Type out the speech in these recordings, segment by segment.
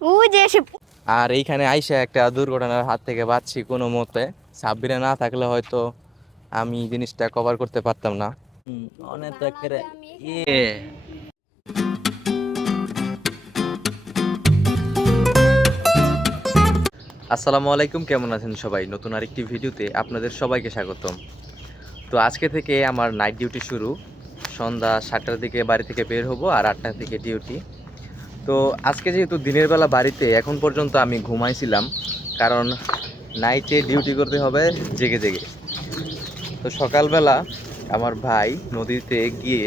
আর এইখানে আইসা একটা দুর্ঘটনার হাত থেকে বাঁচছি কোনো মতে। সাব্বিরে না থাকলে হয়তো আমি জিনিসটা কভার করতে পারতাম না। অনেক তো একেবারে ইয়ে। আসসালামু আলাইকুম, কেমন আছেন সবাই? নতুন আরেকটি ভিডিওতে আপনাদের সবাইকে স্বাগতম। তো আজকে থেকে আমার নাইট ডিউটি শুরু। সন্ধ্যা 7টার দিকে বাড়ি থেকে বের হব আর 8টা থেকে ডিউটি। তো আজকে যেহেতু দিনের বেলা বাড়িতে, এখন পর্যন্ত আমি ঘুমাইছিলাম, কারণ নাইটে ডিউটি করতে হবে জেগে জেগে। তো সকালবেলা আমার ভাই নদীতে গিয়ে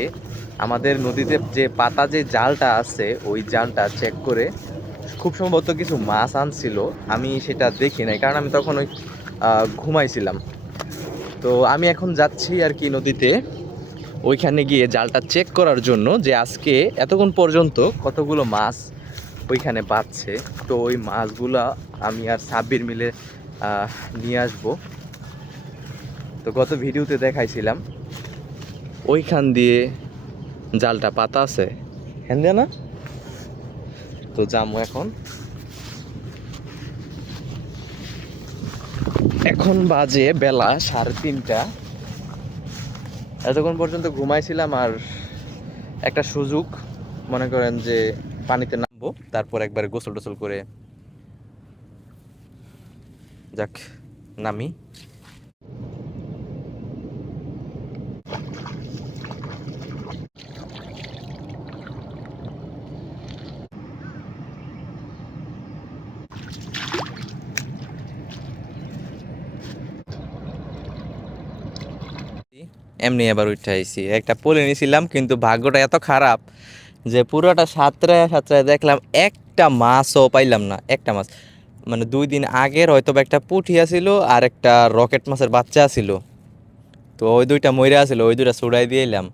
আমাদের নদীতে যে পাতা যে জালটা আছে ওই জালটা চেক করে খুব সম্ভবত কিছু মাছ আনছিল। আমি সেটা দেখি নাই, কারণ আমি তখন ওই ঘুমাইছিলাম। তো আমি এখন যাচ্ছি আর কি নদীতে, ওইখানে গিয়ে জালটা চেক করার জন্য যে আজকে এতক্ষণ পর্যন্ত কতগুলো মাছ ওইখানে পাচ্ছে। তো ওই মাছগুলা আমি আর সাব্বির মিলে নিয়ে আসবো। তো গত ভিডিওতে দেখাইছিলাম ওইখান দিয়ে জালটা পাতা আছে, হ্যান দিয়ে না। তো যাবো এখন। এখন বাজে বেলা 3:30। এতক্ষণ পর্যন্ত ঘুমাইছিলাম, আর একটা সুযোগ মনে করেন যে পানিতে নামবো, তারপর একবার গোসল টোসল করে যাক নামি। এমনি এবার উঠে আইছি, একটা পোলে নিয়েছিলাম, কিন্তু ভাগ্যটা এত খারাপ যে পুরোটা সাঁতরায় সাঁতরায় দেখলাম একটা মাছও পাইলাম না। একটা মাছ মানে 2 দিন আগের হয়তো বা একটা পুঁটিয়া ছিল আর একটা রকেট মাছের বাচ্চা ছিল। তো ওই দুইটা মইরা ছিল, ওই দুইটা ছুড়াই দিয়ে এলাম।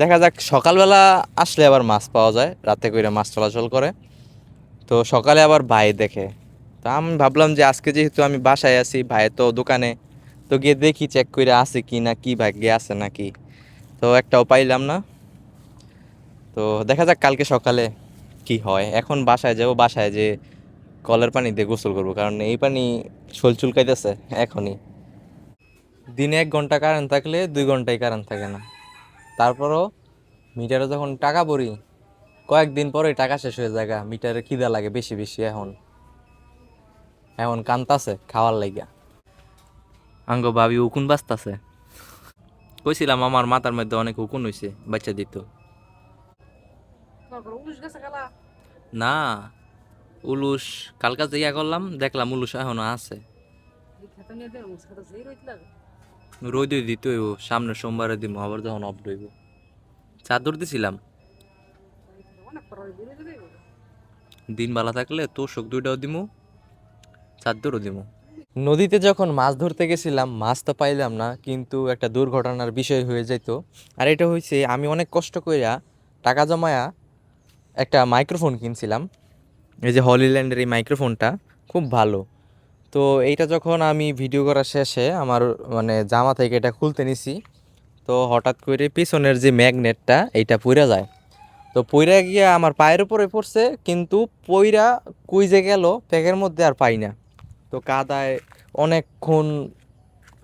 দেখা যাক সকালবেলা আসলে আবার মাছ পাওয়া যায়, রাতে কইরা মাছ চলাচল করে। তো সকালে আবার ভাই দেখে। তো আমি ভাবলাম যে আজকে যেহেতু আমি বাসায় আছি, ভাই তো দোকানে, তো গিয়ে দেখি চেক করে আছে কি না, কি ভাগ্যে আছে নাকি। তো একটাও পাইলাম না। তো দেখা যাক কালকে সকালে কি হয়। এখন বাসায় যাব, বাসায় যে কলের পানি দিয়ে গোসল করবো, কারণ এই পানি শোল চুলকাইতেছে এখনই। দিনে 1 ঘন্টা কারেন্ট থাকলে 2 ঘন্টায় কারেন্ট থাকে না। তারপরও মিটারে যখন টাকা ভরি, কয়েকদিন পরে টাকা শেষ হয়ে যায়, মিটারে খিদা লাগে বেশি বেশি। এখন এখন কান্তাছে খাওয়ার লাইগা। আঙ্গ ভাবি উকুন বাঁচতাছে। কইছিলাম আমার মাথার মধ্যে অনেক উকুন হইছে, বাচ্চা দিত না। উলুস কালকা ইয়া করলাম, দেখলাম উলুস এখনো আছে। রোদ দিত সামনে সোমবারে দিব, আবার যখন অফ রইব। চাদর দিছিলাম, দিন বালা থাকলে তোষক 2টাও দিমু, চাদরও দিমু। নদীতে যখন মাছ ধরতে গেছিলাম, মাছ তো পাইলাম না, কিন্তু একটা দুর্ঘটনার বিষয় হয়ে যেত। আর এটা হয়েছে, আমি অনেক কষ্ট কইরা টাকা জমায়া একটা মাইক্রোফোন কিনছিলাম। এই যে হলিল্যান্ডের এই মাইক্রোফোনটা খুব ভালো। তো এইটা যখন আমি ভিডিও করা শেষে আমার মানে জামা থেকে এটা খুলতে নিছি, তো হঠাৎ করে পিছনের যে ম্যাগনেটটা এইটা পুইরা যায়। তো পইরা গিয়ে আমার পায়ের উপরে পড়ছে, কিন্তু পইরা কুইজে গেল প্যাকের মধ্যে, আর পাই না। তো কাদায় অনেকক্ষণ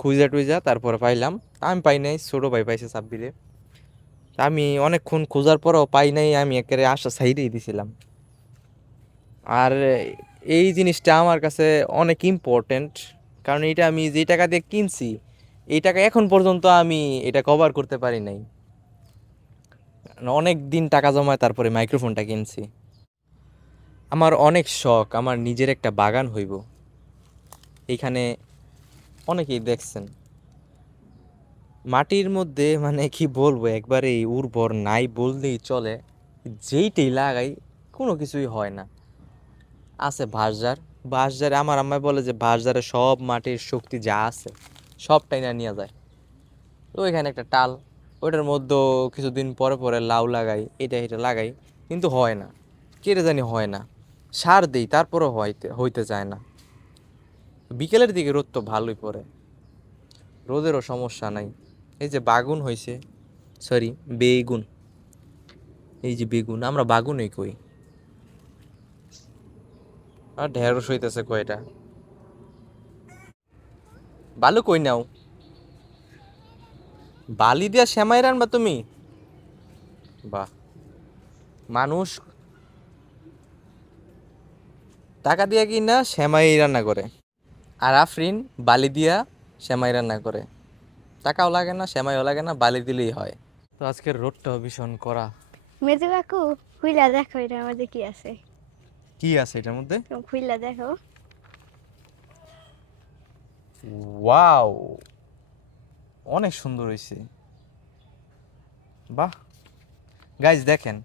খুঁজা টুইজা তারপরে পাইলাম। আমি পাই নাই, ছোটো ভাই পাইছে সাব্বিরে। আমি অনেকক্ষণ খোঁজার পরেও পাই নাই, আমি একেবারে আশা ছাইড়েই দিছিলাম। আর এই জিনিসটা আমার কাছে অনেক ইম্পর্টেন্ট, কারণ এটা আমি যে টাকা দিয়ে কিনছি, এই টাকা এখন পর্যন্ত আমি এটা কভার করতে পারি নাই। অনেক দিন টাকা জমায় তারপরে মাইক্রোফোনটা কিনছি। আমার অনেক শখ আমার নিজের একটা বাগান হইব। এইখানে অনেকেই দেখছেন মাটির মধ্যে মানে কি বলবো, একবারে উর্বর নাই বললেই চলে। যেইটাই লাগাই কোনো কিছুই হয় না। আছে বাঁশঝাড়, বাঁশঝাড়ে আমার আম্মাই বলে যে বাঁশঝাড়ে সব মাটির শক্তি যা আছে সবটাই না নিয়ে যায়। তো ওইখানে একটা টাল, ওইটার মধ্যেও কিছুদিন পরে পরে লাউ লাগাই, এটা এটা লাগাই, কিন্তু হয় না। কেটে জানি হয় না। সার দিই তারপরও হইতে হইতে চায় না। বিকেলের দিকে রোদ তো ভালোই পড়ে, রোদেরও সমস্যা নাই। এই যে বাগুন হয়েছে, সরি বেগুন, এই যে বেগুন আমরা বাগুনই কই। আর ঢেঁড়স হইতেছে কয়টা। বালু কই নাও? বালি দিয়া সেমাই রান্না তুমি? বাহ, মানুষ টাকা দিয়া কি না সেমাই রান্না করে, আর আফরিন বালি দিয়া সেমাই রান্না করে। টাকাও লাগে না, সেমাইও লাগে না, বালি দিলেই হয়। তো আজকের রোদটাও ভীষণ কড়া। মেজু কাকু খুইলা দেখো এটার মধ্যে কি আছে। কি আছে এটার মধ্যে? তুমি খুইলা দেখো। ওয়াও, অনেক সুন্দর হয়েছে। বাহ গাইজ, দেখেন,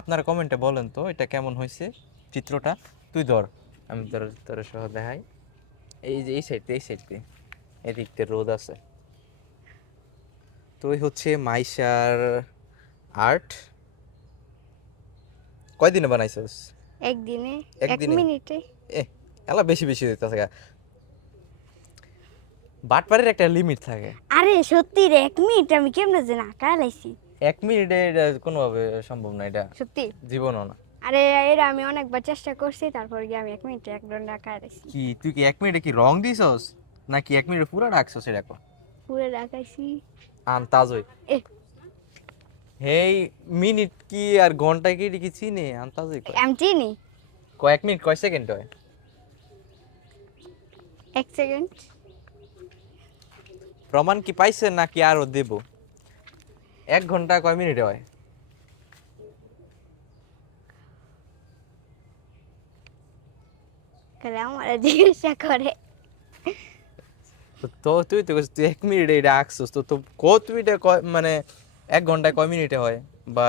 আপনারা কমেন্টে বলেন তো এটা কেমন হয়েছে চিত্রটা। তুই ধর, আমি তোর তোর সহ দেখাই। এই যে এই সাইড দিয়ে এদিক দিয়ে রোদ আছে। তো এই হচ্ছে মাইশার আর্ট। কয়দিনে বানাইছস? একদিনে, এক একদিনে? মিনিটে। এ এলা বেশি বেশি দিতেছে গা। বাটপারের একটা লিমিট থাকে। আরে সত্যি রে, 1 মিনিট আমি কেমনে যে না কালাইছি। 1 মিনিটে এটা কোনোভাবে সম্ভব না, এটা সত্যি। জীবনও না। আরে এটা আমি অনেকবার চেষ্টা করছি, তারপর গিয়ে আমি 1 মিনিটে 1 ঘন্টা কালাইছি। কি তুই কি 1 মিনিটে কি রং দিছস, নাকি 1 মিনিটে পুরো রাখছস? এটা কো পুরো রাখাইছি। আন্তাজই। এ হেই, মিনিট কি আর ঘন্টা কি এটা কি চিনে? আন্তাজই কয়। আমি চিনি। কয় 1 মিনিট কয় সেকেন্ড হয়? 1 সেকেন্ড। প্রমাণ কি পাইছেন নাকি আরো দেব? 1 ঘন্টা কয় মিনিটে হয়? তাহলে আমার জিজ্ঞাসা করে। তো তুই তো কইছিস তুই 1 মিনিটে এটা আঁকছস, তো তো কত মিনিটে কয়, মানে 1 ঘন্টায় কয় মিনিটে হয়, বা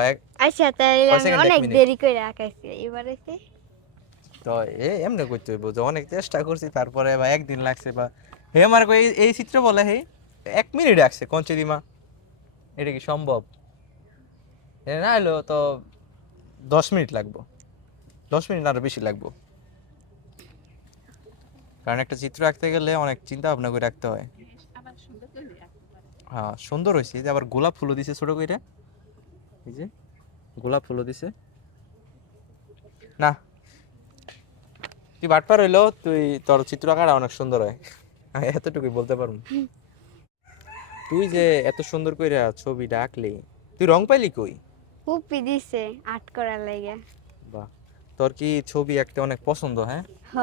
আচ্ছা তাহলে কয় আমি সেকেন্ড 1 অনেক মিনিট? দেরি করে রাখাইছি এবারে। তো এমনি করতে হইব যে অনেক চেষ্টা করছি, তারপরে বা একদিন লাগছে, বা হে আমার কই এই চিত্র বলে হে 1 মিনিটে আঁকছে কঞ্চে দিমা। এটা কি সম্ভব? এটা না হলো তো 10 মিনিট লাগবো, 10 মিনিট আরো বেশি লাগবো। কারণ একটা চিত্র আঁকতে গেলে অনেক চিন্তা ভাবনা করে রাখতে হয়। হ্যাঁ সুন্দর হয়েছে, যে আবার গোলাপ ফুলও দিছে ছোট করে। এই যে গোলাপ ফুলও দিছে না। তুই বাটপার হইলো, তুই তোর চিত্র আঁকাটা অনেক সুন্দর হয়, আমি এতটুকুই বলতে পারবো। তুই যে এত সুন্দর করে ছবিটা আঁকলি, তুই রং পাইলি কই? পুপি দিছে আর্ট করার লাগে। বাহ, তোর কি ছবি আঁকতে অনেক পছন্দ? হ্যাঁ, হ,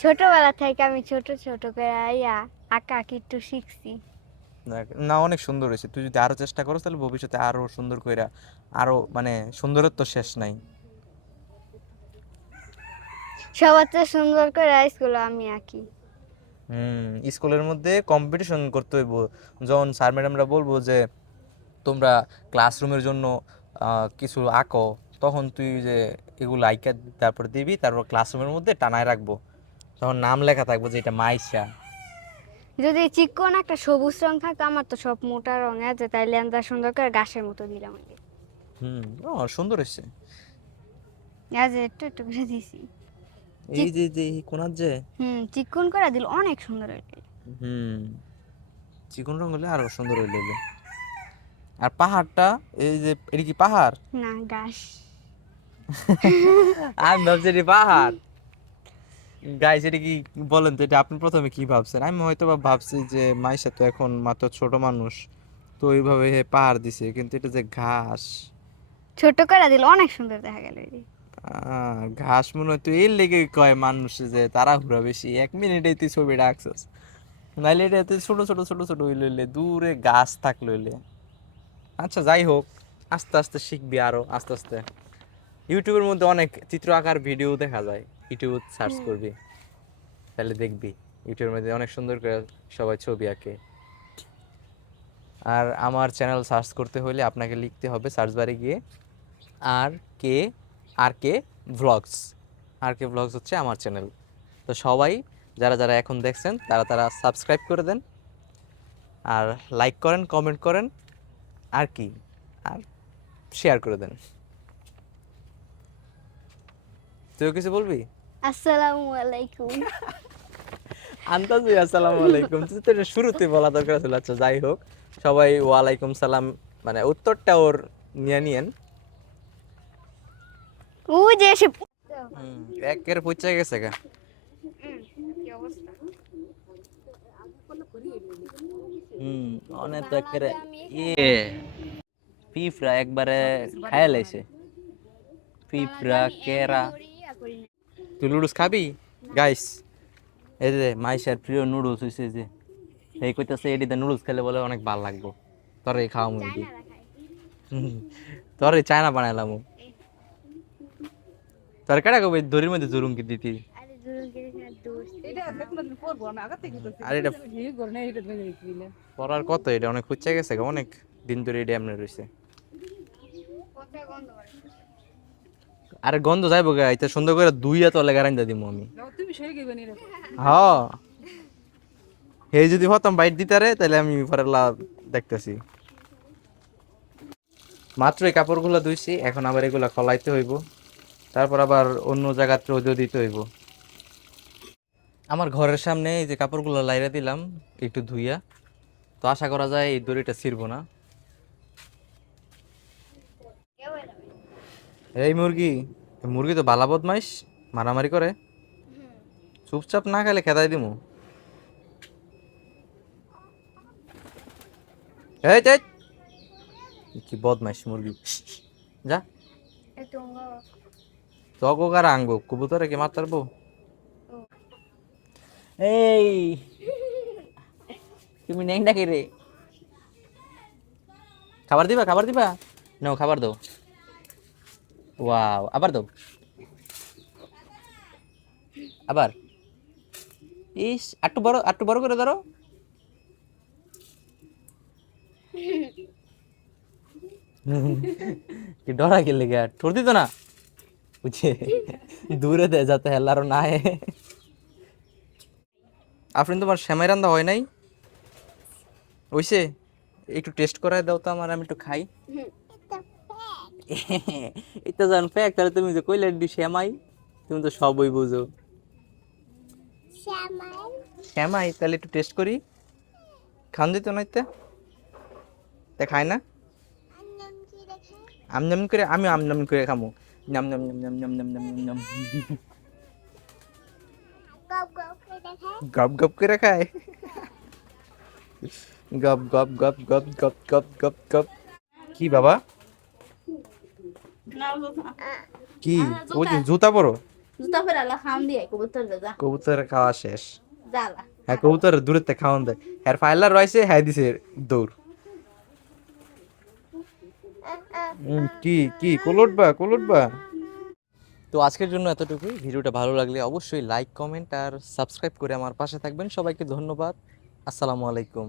ছোটবেলা থেকে আমি ছোট ছোট করে আইয়া আঁকা আঁকি একটু শিখছি। না অনেক সুন্দর হয়েছে। তুই যদি আরো চেষ্টা করো তাহলে ভবিষ্যতে আরো সুন্দর কইরা, আরো মানে সুন্দরের তো শেষ নাই। সবার চেয়ে সুন্দর করে স্কুলে আমি আঁকি। স্কুলের মধ্যে কম্পিটিশন করতে হইব। যখন স্যার ম্যাডামরা বলবো যে তোমরা ক্লাসরুমের জন্য কিছু আঁকো, তখন তুই যে এগুলো আঁকা তারপর দিবি, তারপর ক্লাসরুমের মধ্যে টানায় রাখবো, তখন নাম লেখা থাকবো যে এটা মাইশা। যদি চিকন একটা সবুজ রং থাকতো, আমার তো সব মোটা রং আছে, তাইলে আমরা সুন্দর করে ঘাসের মতো দিলাম আগে। ও সুন্দর হয়েছে। আজ একটু একটু করে দিছি। এই যে যে কোনার যে চিকন করে দিল অনেক সুন্দর হইলো। হুম চিকন রং হলে আরো সুন্দর হইলো। আর পাহাড়টা, এই যে এটা কি পাহাড়? না, ঘাস। আমি ভাবছি এটা পাহাড়। গাইস এটা কি বলেন তো, এটা আপনি প্রথমে কি ভাবছেন? আমি হয়তো বা ভাবছি যে মাইশা তো এখন মাত্র ছোট মানুষ, তো ওইভাবে পাহাড় দিছে, কিন্তু এটা যে ঘাস। ছোট করে দিল অনেক সুন্দর দেখা গেল। ঘাস মনে হয়, তুই এর লেগে কয় মানুষ যে তাড়াহুড়া বেশি, 1 মিনিটেই তুই ছবিটা আঁকছস। নাইলে এটা এত ছোট ছোট ছোট ছোট হইলে দূরে গাছ থাকলো হইলে। আচ্ছা যাই হোক, আস্তে আস্তে শিখবি, আরো আস্তে আস্তে। ইউটিউবের মধ্যে অনেক চিত্র আঁকার ভিডিও দেখা যায়, ইউটিউব সার্চ করবি তাহলে দেখবি ইউটিউবের মধ্যে অনেক সুন্দর করে সবাই ছবি আঁকে। আর আমার চ্যানেল সার্চ করতে হলে আপনাকে লিখতে হবে সার্চ বারে গিয়ে আর কে, আর কে ভ্লগস। আর কে ভ্লগস হচ্ছে আমার চ্যানেল। তো সবাই যারা যারা এখন দেখছেন তারা তারা সাবস্ক্রাইব করে দেন, আর লাইক করেন, কমেন্ট করেন, আর কি, আর শেয়ার করে দেন। তুইও কিছু বলবি? আসসালামু আলাইকুম। আন্দাজে আসসালামু আলাইকুম, তুই তো এটা শুরুতে বলা দরকার ছিল। আচ্ছা যাই হোক, সবাই ওয়ালাইকুম সালাম, মানে উত্তরটা ওর নিয়ে নিয়েন। ও যে এসে একের পুচ্চা গেছে গা। কি অবস্থা। অনেক তো একের ইয়ে পিঁপড়া একবারে খায় লাইছে। পিঁপড়া কেরা। তুই নুডলস খাবি গাইস? এই যে মাইশার প্রিয় নুডলস হইছে যে, এই কইতাছে এডিতে নুডলস খেলে বলে অনেক ভালো লাগবো। তোরে খাওয়া মুই তোরে চায়না বানাইলাম। তোর কেডা কবে দড়ির মধ্যে জুরুম কি দিতি? আর এটা পড়ার কত, এটা অনেক খুঁজে গেছে গো, অনেক দিন ধরে এটা এমনি রইছে। আরে গন্ধ যাইবো গা, এটা সুন্দর করে দুইয়া তলে গারাইন্দা দিমু আমি। হ্যাঁ, এই যদি হতাম বাইট দিতারে তাহলে আমি পরে লাভ দেখতেছি। মাত্র এই কাপড়গুলো ধুইছি, এখন আবার এগুলা খলাইতে হইব, তারপর আবার অন্য জায়গাতে রোদে দিতে হইব। আমার ঘরের সামনে এই যে কাপড়গুলো লাইরা দিলাম একটু ধুইয়া, তো আশা করা যায় এই দড়িটা ছিড়বো না। এই মুরগি, মুরগি তো বালা বদমাইশ, মারামারি করে। চুপচাপ না খেলে খেদাই দিমু। এই এই, কি বদমাইশ মুরগি, যা। তগোগার আঙ্গো কবুতরে কি মারতে পারবো? এই তুমি নেংটা কে রে? খাবার দিবা, খাবার দিবা, নাও খাবার দাও। ওয়াও, আবার দাও, আবার। ইস, একটু বড় করে ধরো। কি ডরা গেলে গা, ঠোর দিত না বুঝছে, দূরে দে যাতে হেলারও না আয়। আফরিন, তোমার সেমাই রান্দা হয় নাই? ওইসে একটু টেস্ট করায় দাও তো আমার, আমি একটু খাই। এটা জান ফ্যাক, তাহলে তুমি যে কইলে সেমাই, তুমি তো সবই বুঝো। সেমাই তাহলে একটু টেস্ট করি, খান দিত না ইতে, তা খায় না। আমনাম করে, আমি আমনাম করে খামো, নাম নাম নাম নাম নাম নাম নাম নাম। গপ গপ করে খায়, গপ গপ গপ গপ গপ গপ গপ গপ। কি বাবা, কি ওই যে জুতা পরো? জুতা পরে আলা খাম দিয়ে কবুতর যা কবুতরের খাওয়া শেষ। জালা হ্যাঁ, কবুতর দূরের থেকে খাওয়ান দেয়, হ্যাঁ ফাইলার রয়েছে, হ্যাঁ দিছে দৌড়। কি কি কোলটবা কোলটবা। তো আজকের জন্য এতটুকুই। ভিডিওটা ভালো লাগলে অবশ্যই লাইক, কমেন্ট আর সাবস্ক্রাইব করে আমার পাশে থাকবেন। সবাইকে ধন্যবাদ। আসসালামু আলাইকুম।